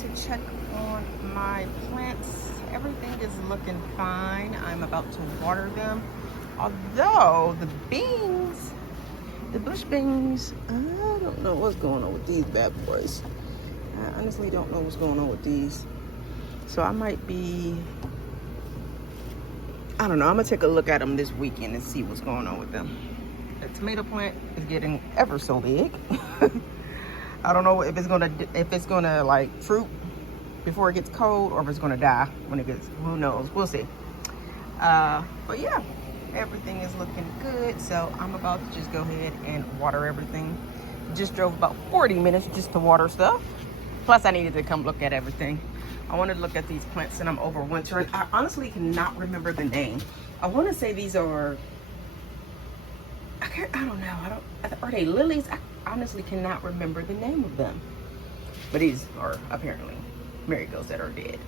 to check on my plants. Everything is looking fine. I'm about to water them. Although the beans, the bush beans, I don't know what's going on with these bad boys. I honestly don't know what's going on with these. So I might be, I don't know. I'm gonna take a look at them this weekend and see what's going on with them. The tomato plant is getting ever so big. I don't know if it's gonna like fruit before it gets cold or if it's gonna die when it gets, who knows, we'll see. But yeah, everything is looking good. So I'm about to just go ahead and water everything. Just drove about 40 minutes just to water stuff. Plus I needed to come look at everything. I wanted to look at these plants and I'm overwintering. I honestly cannot remember the name. I want to say these are, I don't know. Are they lilies? I honestly cannot remember the name of them. But these are apparently marigolds that are dead.